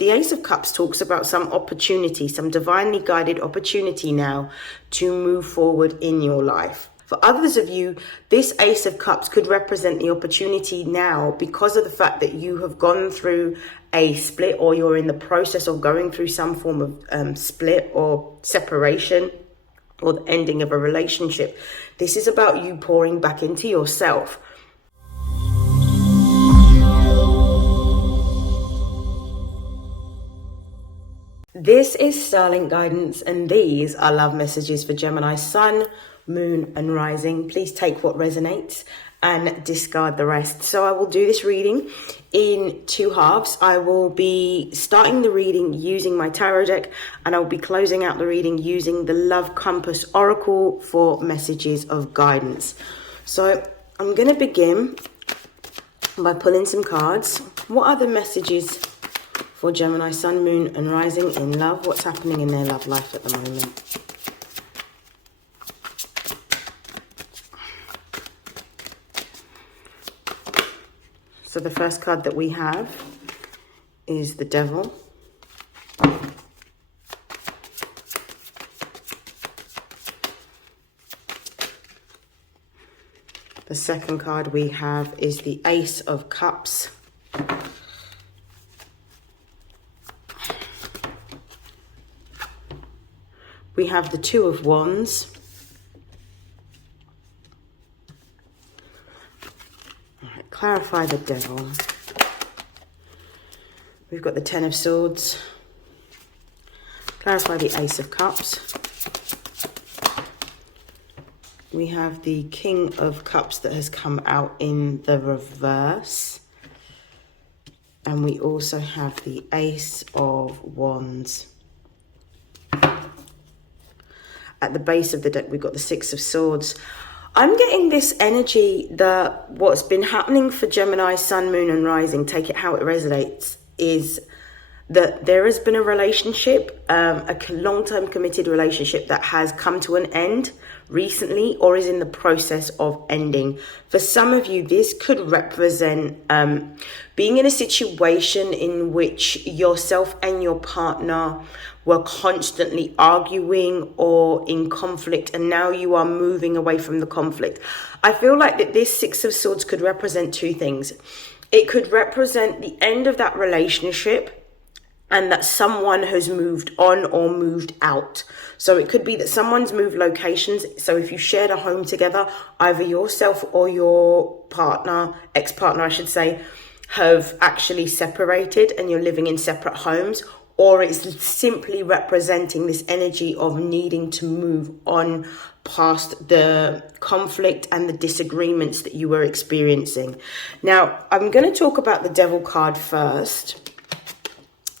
The Ace of Cups talks about some opportunity, some divinely guided opportunity now to move forward in your life. For others of you, this Ace of Cups could represent the opportunity now because of the fact that you have gone through a split, or you're in the process of going through some form of split or separation, or the ending of a relationship. This is about you pouring back into yourself. This is StarLink guidance, and these are love messages for Gemini Sun, Moon and Rising. Please take what resonates and discard the rest. So I will do this reading in two halves. I will be starting the reading using my tarot deck, and I will be closing out the reading using the Love Compass Oracle for messages of guidance. So I'm going to begin by pulling some cards. What are the messages for Gemini Sun, Moon and Rising in love? What's happening in their love life at the moment? So the first card that we have is the Devil. The second card we have is the Ace of Cups. We have the Two of Wands. Clarify the Devil. We've got the Ten of Swords. Clarify the Ace of Cups. We have the King of Cups that has come out in the reverse. And we also have the Ace of Wands. At the base of the deck, we've got the Six of Swords. I'm getting this energy that what's been happening for Gemini, Sun, Moon and Rising, take it how it resonates, is that there has been a relationship, a long-term committed relationship that has come to an end recently or is in the process of ending. For some of you, this could represent being in a situation in which yourself and your partner were constantly arguing or in conflict, and now you are moving away from the conflict. I feel like that this Six of Swords could represent two things. It could represent the end of that relationship and that someone has moved on or moved out. So it could be that someone's moved locations. So if you shared a home together, either yourself or your partner, ex-partner I should say, have actually separated and you're living in separate homes, or it's simply representing this energy of needing to move on past the conflict and the disagreements that you were experiencing. Now, I'm going to talk about the Devil card first.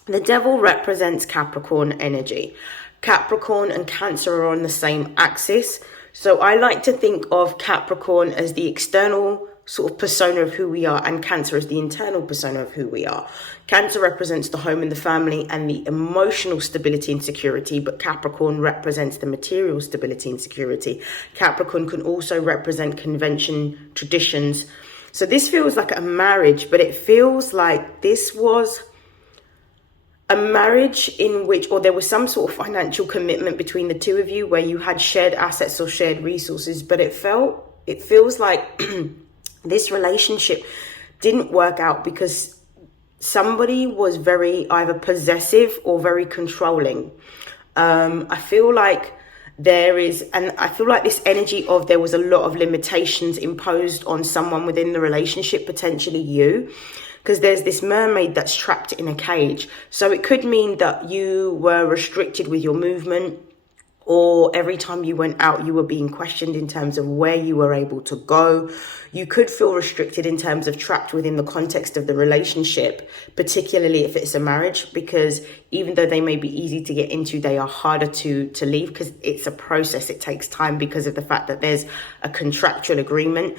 The Devil represents Capricorn energy. Capricorn and Cancer are on the same axis. So I like to think of Capricorn as the external sort of persona of who we are, and Cancer as the internal persona of who we are. Cancer represents the home and the family and the emotional stability and security, but Capricorn represents the material stability and security. Capricorn can also represent convention, traditions. So this feels like a marriage, but it feels like this was a marriage in which, or there was some sort of financial commitment between the two of you where you had shared assets or shared resources, but it feels like this relationship didn't work out because somebody was very either possessive or very controlling. I feel like I feel like this energy of there was a lot of limitations imposed on someone within the relationship, potentially you, because there's this mermaid that's trapped in a cage. So it could mean that you were restricted with your movement, or every time you went out, you were being questioned in terms of where you were able to go. You could feel restricted in terms of trapped within the context of the relationship, particularly if it's a marriage, because even though they may be easy to get into, they are harder to leave because it's a process. It takes time because of the fact that there's a contractual agreement.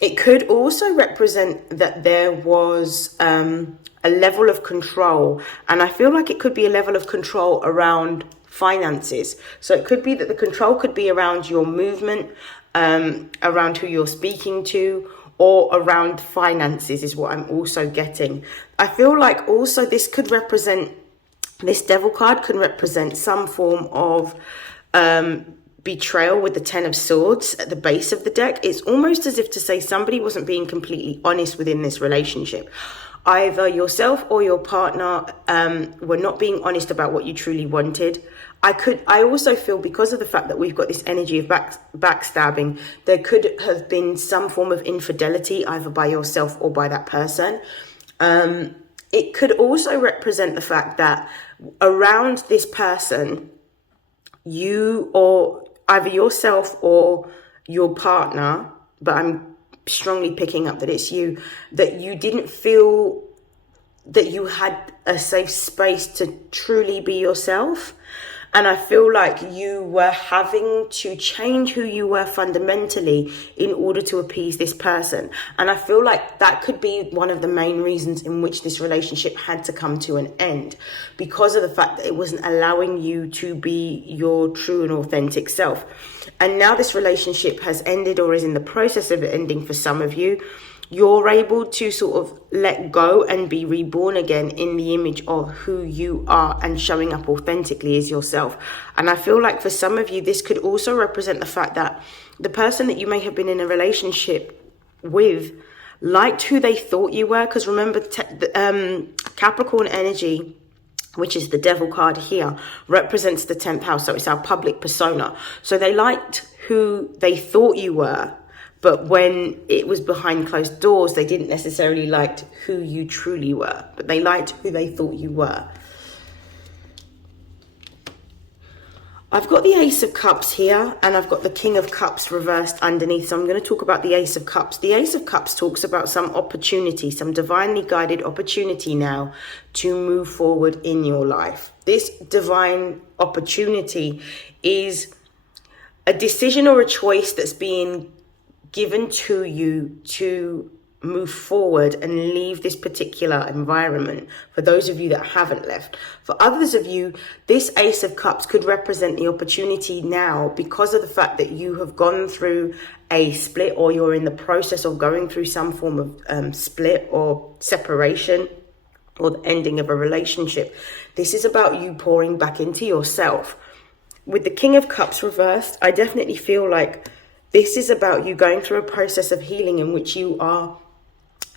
It could also represent that there was a level of control, and I feel like it could be a level of control around finances. So it could be that the control could be around your movement, around who you're speaking to, or around finances is what I'm also getting. I feel like also this could represent, this devil card can represent some form of betrayal with the 10 of swords at the base of the deck. It's almost as if to say somebody wasn't being completely honest within this relationship. Either yourself or your partner were not being honest about what you truly wanted. I also feel, because of the fact that we've got this energy of backstabbing, there could have been some form of infidelity either by yourself or by that person. It could also represent the fact that around this person, you, or either yourself or your partner, but I'm strongly picking up that it's you, that you didn't feel that you had a safe space to truly be yourself. And I feel like you were having to change who you were fundamentally in order to appease this person. And I feel like that could be one of the main reasons in which this relationship had to come to an end, because of the fact that it wasn't allowing you to be your true and authentic self. And now this relationship has ended, or is in the process of ending for some of you. You're able to sort of let go and be reborn again in the image of who you are and showing up authentically as yourself. And I feel like for some of you, this could also represent the fact that the person that you may have been in a relationship with liked who they thought you were. Because remember, Capricorn energy, which is the devil card here, represents the 10th house. So it's our public persona. So they liked who they thought you were. But when it was behind closed doors, they didn't necessarily like who you truly were, but they liked who they thought you were. I've got the Ace of Cups here, and I've got the King of Cups reversed underneath. So I'm going to talk about the Ace of Cups. The Ace of Cups talks about some opportunity, some divinely guided opportunity now to move forward in your life. This divine opportunity is a decision or a choice that's being given to you to move forward and leave this particular environment. For those of you that haven't left, for others of you, this Ace of Cups could represent the opportunity now because of the fact that you have gone through a split, or you're in the process of going through some form of split or separation, or the ending of a relationship. This is about you pouring back into yourself. With the King of Cups reversed, I definitely feel like this is about you going through a process of healing in which you are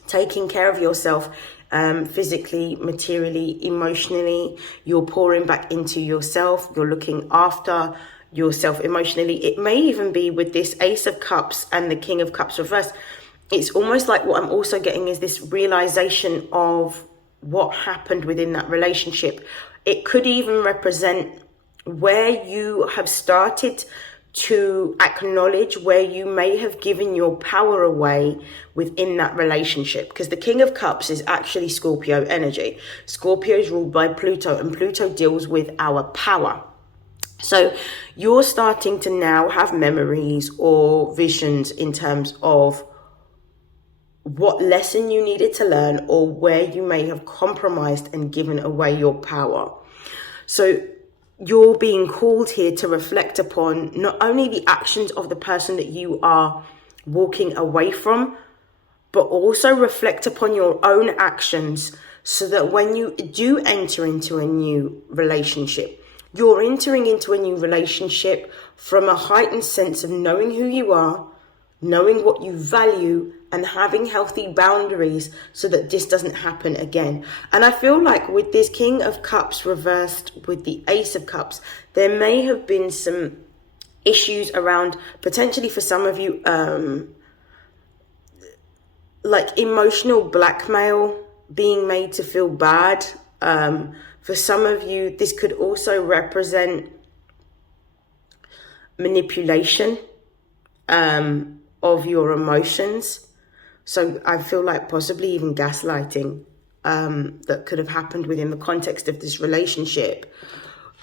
taking care of yourself physically, materially, emotionally. You're pouring back into yourself. You're looking after yourself emotionally. It may even be with this Ace of Cups and the King of Cups reversed. It's almost like what I'm also getting is this realization of what happened within that relationship. It could even represent where you have started to acknowledge where you may have given your power away within that relationship, because the King of Cups is actually Scorpio energy. Scorpio is ruled by Pluto, and Pluto deals with our power. So you're starting to now have memories or visions in terms of what lesson you needed to learn, or where you may have compromised and given away your power. So you're being called here to reflect upon not only the actions of the person that you are walking away from, but also reflect upon your own actions, so that when you do enter into a new relationship, you're entering into a new relationship from a heightened sense of knowing who you are, knowing what you value, and having healthy boundaries so that this doesn't happen again. And I feel like with this King of Cups reversed with the Ace of Cups, there may have been some issues around, potentially for some of you, like emotional blackmail, being made to feel bad. For some of you, this could also represent manipulation of your emotions. So I feel like possibly even gaslighting that could have happened within the context of this relationship,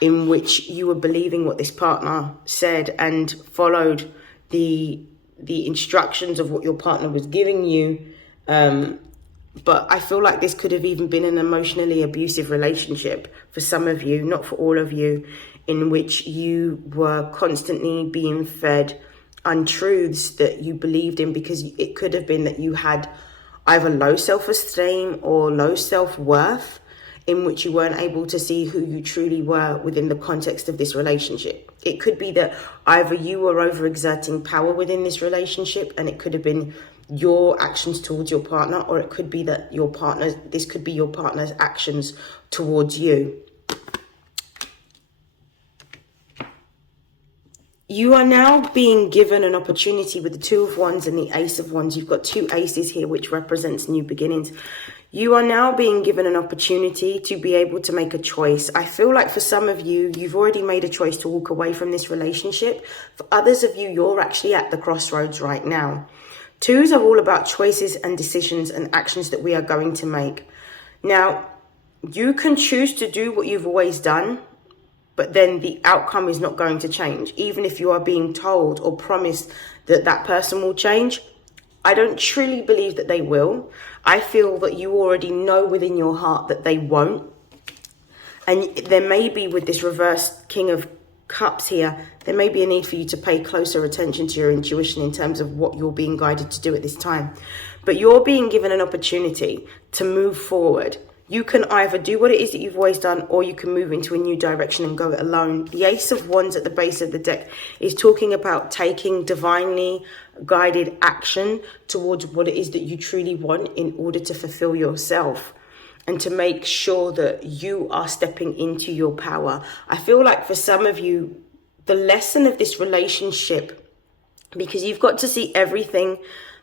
in which you were believing what this partner said and followed the instructions of what your partner was giving you. But I feel like this could have even been an emotionally abusive relationship for some of you, not for all of you, in which you were constantly being fed untruths that you believed in, because it could have been that you had either low self-esteem or low self-worth, in which you weren't able to see who you truly were within the context of this relationship. It could be that either you were overexerting power within this relationship, and it could have been your actions towards your partner, or it could be that this could be your partner's actions towards you. You are now being given an opportunity with the Two of Wands and the Ace of Wands. You've got two aces here, which represents new beginnings. You are now being given an opportunity to be able to make a choice. I feel like for some of you, you've already made a choice to walk away from this relationship. For others of you, you're actually at the crossroads right now. Twos are all about choices and decisions and actions that we are going to make. Now, you can choose to do what you've always done, but then the outcome is not going to change. Even if you are being told or promised that that person will change, I don't truly believe that they will. I feel that you already know within your heart that they won't. And there may be, with this reverse King of Cups here, there may be a need for you to pay closer attention to your intuition in terms of what you're being guided to do at this time. But you're being given an opportunity to move forward. You can either do what it is that you've always done, or you can move into a new direction and go it alone. The Ace of Wands at the base of the deck is talking about taking divinely guided action towards what it is that you truly want in order to fulfill yourself and to make sure that you are stepping into your power. I feel like for some of you, the lesson of this relationship, because you've got to see everything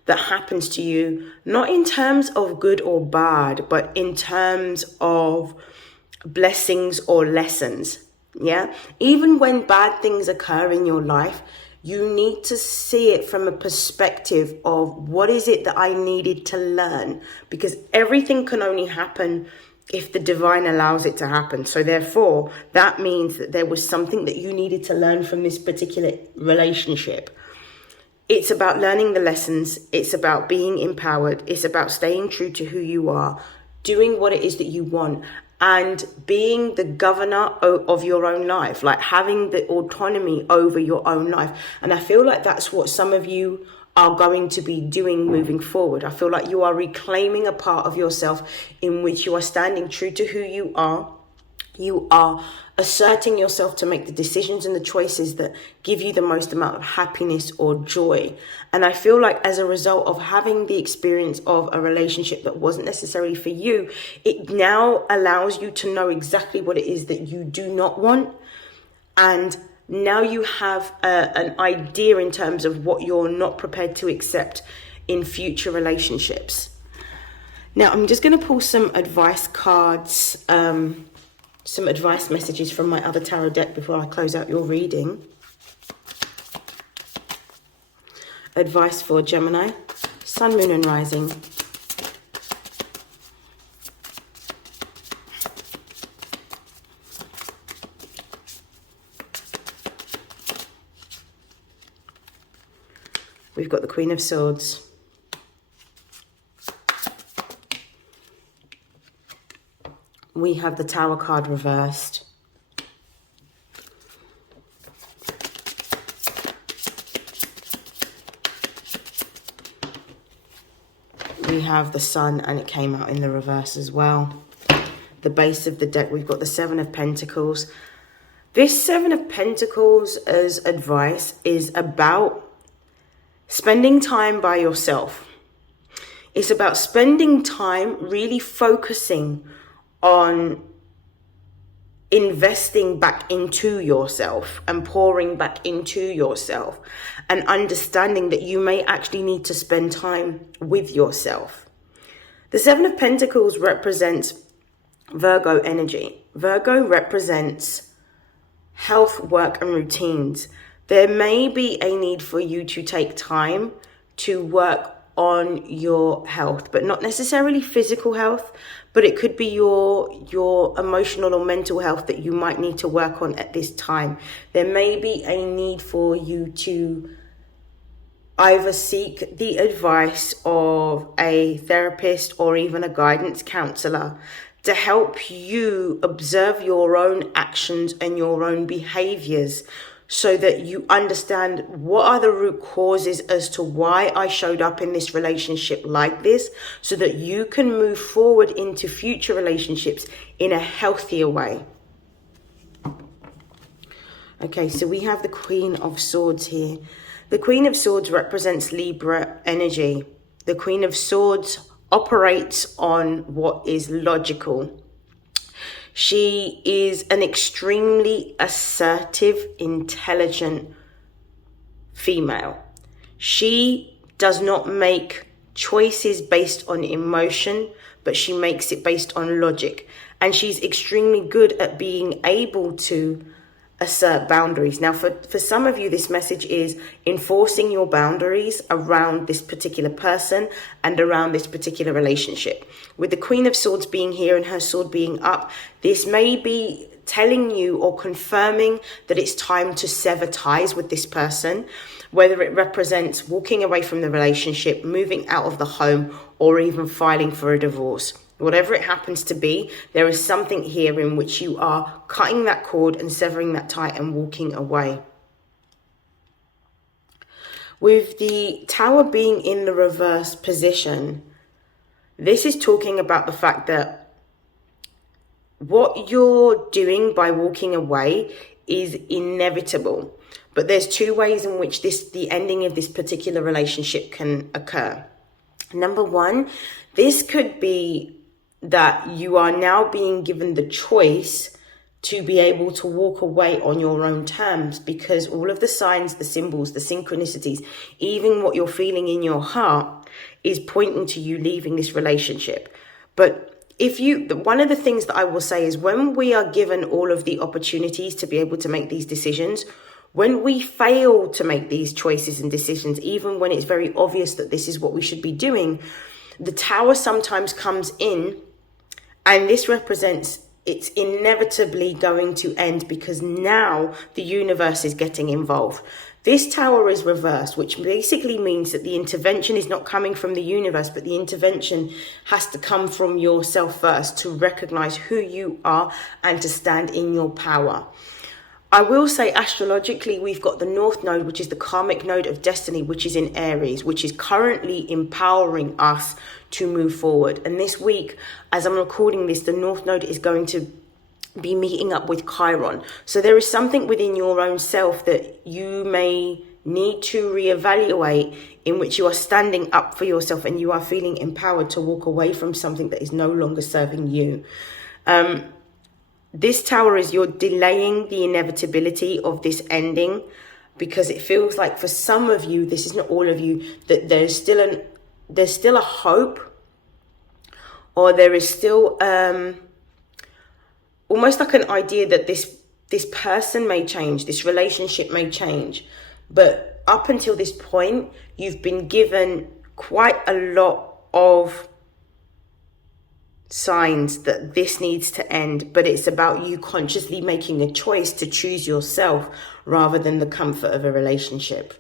that happens to you, not in terms of good or bad, but in terms of blessings or lessons. Yeah. Even when bad things occur in your life, you need to see it from a perspective of what is it that I needed to learn, because everything can only happen if the divine allows it to happen. So therefore, that means that there was something that you needed to learn from this particular relationship. It's about learning the lessons. It's about being empowered. It's about staying true to who you are, doing what it is that you want, and being the governor of your own life, like having the autonomy over your own life. And I feel like that's what some of you are going to be doing moving forward. I feel like you are reclaiming a part of yourself in which you are standing true to who you are. You are asserting yourself to make the decisions and the choices that give you the most amount of happiness or joy. And I feel like as a result of having the experience of a relationship that wasn't necessarily for you, it now allows you to know exactly what it is that you do not want. And now you have an idea in terms of what you're not prepared to accept in future relationships. Now, I'm just going to pull some advice cards, some advice messages from my other tarot deck before I close out your reading. Advice for Gemini, Sun, Moon and Rising. We've got the Queen of Swords. We have the Tower card reversed. We have the Sun, and it came out in the reverse as well. The base of the deck, we've got the Seven of Pentacles. This Seven of Pentacles as advice is about spending time by yourself. It's about spending time really focusing on investing back into yourself and pouring back into yourself, and understanding that you may actually need to spend time with yourself. The Seven of Pentacles represents Virgo energy. Virgo represents health, work and routines. There may be a need for you to take time to work on your health, but not necessarily physical health, but it could be your emotional or mental health that you might need to work on at this time. There may be a need for you to either seek the advice of a therapist or even a guidance counselor to help you observe your own actions and your own behaviors so that you understand what are the root causes as to why I showed up in this relationship like this, so that you can move forward into future relationships in a healthier way. Okay, so we have the Queen of Swords here. The Queen of Swords represents Libra energy. The Queen of Swords operates on what is logical. She is an extremely assertive, intelligent female. She does not make choices based on emotion, but she makes it based on logic. And she's extremely good at being able to assert boundaries. Now, for some of you, this message is enforcing your boundaries around this particular person and around this particular relationship. With the Queen of Swords being here and her sword being up, this may be telling you or confirming that it's time to sever ties with this person, whether it represents walking away from the relationship, moving out of the home, or even filing for a divorce. Whatever it happens to be, there is something here in which you are cutting that cord and severing that tie and walking away. With the Tower being in the reverse position, this is talking about the fact that what you're doing by walking away is inevitable. But there's two ways in which the ending of this particular relationship can occur. Number one, this could be that you are now being given the choice to be able to walk away on your own terms, because all of the signs, the symbols, the synchronicities, even what you're feeling in your heart is pointing to you leaving this relationship. But one of the things that I will say is, when we are given all of the opportunities to be able to make these decisions, when we fail to make these choices and decisions, even when it's very obvious that this is what we should be doing, the Tower sometimes comes in, and this represents it's inevitably going to end, because now the universe is getting involved. This Tower is reversed, which basically means that the intervention is not coming from the universe, but the intervention has to come from yourself first, to recognize who you are and to stand in your power. I will say, astrologically, we've got the North Node, which is the karmic node of destiny, which is in Aries, which is currently empowering us to move forward. And this week, as I'm recording this, the North Node is going to be meeting up with Chiron. So there is something within your own self that you may need to reevaluate, in which you are standing up for yourself and you are feeling empowered to walk away from something that is no longer serving you. This Tower is you're delaying the inevitability of this ending, because it feels like for some of you, this is not all of you, that there's still a hope, or there is still almost like an idea that this person may change, this relationship may change. But up until this point, you've been given quite a lot of signs that this needs to end, but it's about you consciously making a choice to choose yourself rather than the comfort of a relationship.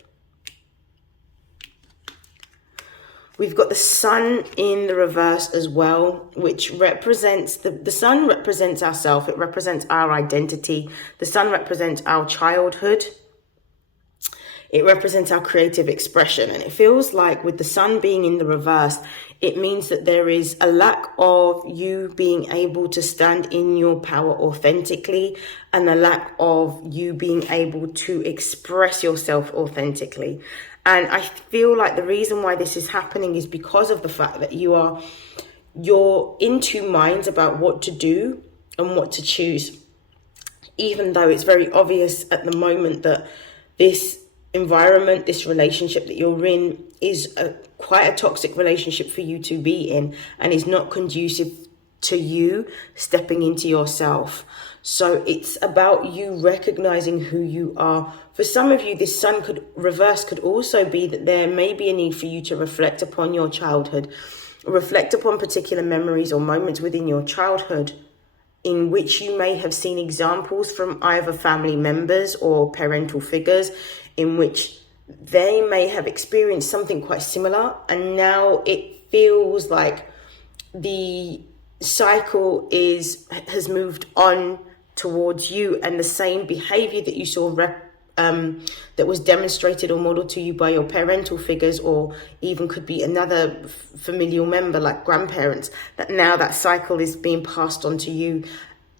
We've got the Sun in the reverse as well, which represents the Sun represents ourself. It represents our identity. The Sun represents our childhood. It represents our creative expression. And it feels like with the Sun being in the reverse, it means that there is a lack of you being able to stand in your power authentically, and a lack of you being able to express yourself authentically. And I feel like the reason why this is happening is because of the fact that you're in two minds about what to do and what to choose. Even though it's very obvious at the moment that this environment, this relationship that you're in is quite a toxic relationship for you to be in, and is not conducive to you stepping into yourself. So it's about you recognizing who you are. For some of you, this Sun could also be that there may be a need for you to reflect upon your childhood, reflect upon particular memories or moments within your childhood in which you may have seen examples from either family members or parental figures in which they may have experienced something quite similar, and now it feels like the cycle has moved on towards you, and the same behavior that you saw that was demonstrated or modeled to you by your parental figures, or even could be another familial member like grandparents, that now that cycle is being passed on to you.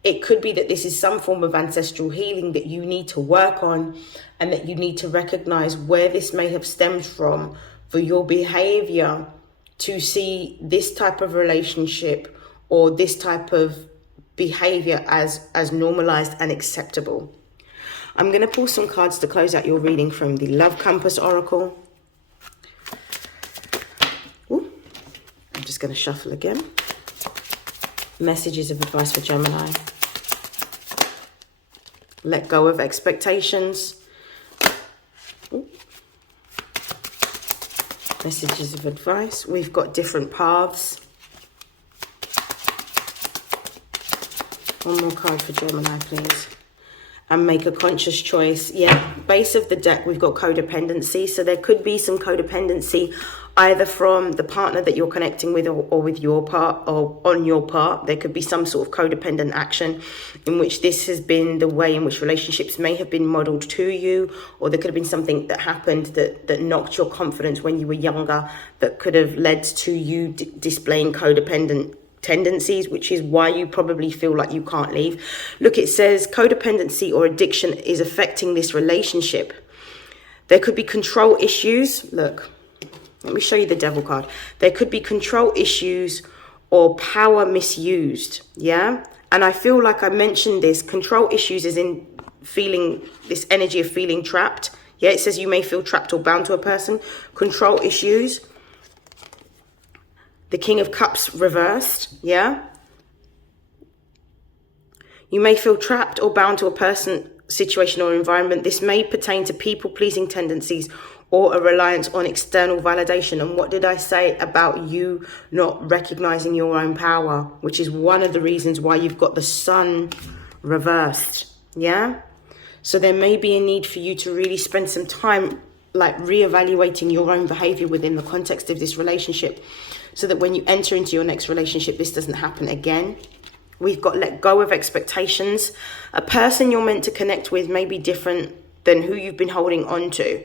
It could be that this is some form of ancestral healing that you need to work on, and that you need to recognize where this may have stemmed from for your behavior to see this type of relationship or this type of behavior as normalized and acceptable. I'm going to pull some cards to close out your reading from the Love Compass Oracle. Ooh, I'm just going to shuffle again. Messages of advice for Gemini. Let go of expectations. Ooh. Messages of advice. We've got different paths. One more card for Gemini, please. And make a conscious choice. Yeah, base of the deck, we've got codependency. So there could be some codependency either from the partner that you're connecting with, or with your part, or on your part. There could be some sort of codependent action in which this has been the way in which relationships may have been modeled to you, or there could have been something that happened that knocked your confidence when you were younger, that could have led to you displaying codependent tendencies, which is why you probably feel like you can't leave. Look, it says codependency or addiction is affecting this relationship. There could be control issues. Look, let me show you the Devil card. There could be control issues or power misused. Yeah. And I feel like I mentioned this. Control issues is in feeling this energy of feeling trapped. Yeah. It says you may feel trapped or bound to a person. Control issues. The King of Cups reversed, yeah? You may feel trapped or bound to a person, situation, or environment. This may pertain to people-pleasing tendencies or a reliance on external validation. And what did I say about you not recognizing your own power? Which is one of the reasons why you've got the Sun reversed, yeah? So there may be a need for you to really spend some time like reevaluating your own behavior within the context of this relationship, so that when you enter into your next relationship, this doesn't happen again. We've got let go of expectations. A person you're meant to connect with may be different than who you've been holding on to.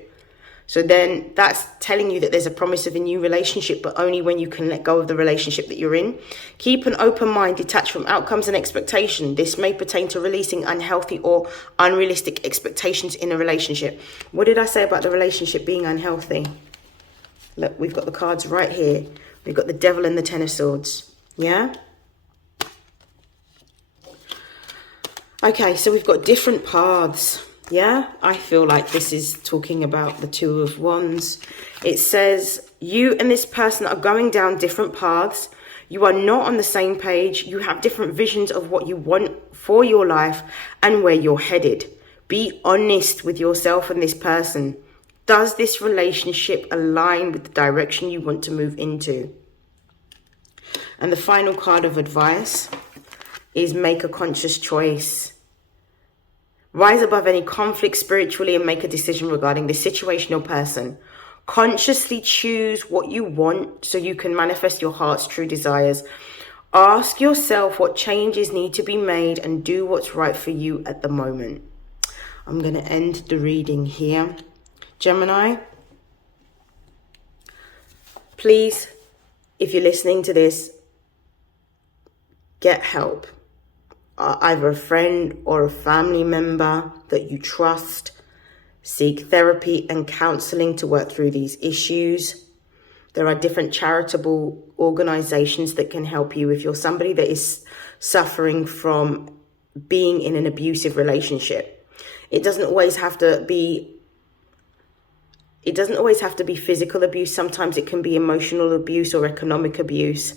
So then that's telling you that there's a promise of a new relationship, but only when you can let go of the relationship that you're in. Keep an open mind, detached from outcomes and expectation. This may pertain to releasing unhealthy or unrealistic expectations in a relationship. What did I say about the relationship being unhealthy? Look, we've got the cards right here. We've got the Devil and the Ten of Swords. Yeah? Okay, so we've got different paths. Yeah, I feel like this is talking about the Two of Wands. It says you and this person are going down different paths. You are not on the same page. You have different visions of what you want for your life and where you're headed. Be honest with yourself and this person. Does this relationship align with the direction you want to move into? And the final card of advice is make a conscious choice. Rise above any conflict spiritually and make a decision regarding this situation or person. Consciously choose what you want so you can manifest your heart's true desires. Ask yourself what changes need to be made and do what's right for you at the moment. I'm going to end the reading here. Gemini, please, if you're listening to this, get help. Either a friend or a family member that you trust. Seek therapy and counseling to work through these issues. There are different charitable organizations that can help you if you're somebody that is suffering from being in an abusive relationship. It doesn't always have to be physical abuse. Sometimes it can be emotional abuse or economic abuse.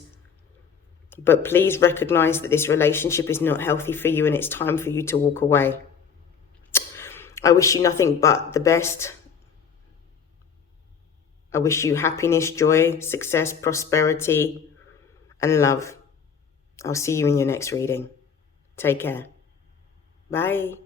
But please recognize that this relationship is not healthy for you and it's time for you to walk away. I wish you nothing but the best. I wish you happiness, joy, success, prosperity, and love. I'll see you in your next reading. Take care. Bye.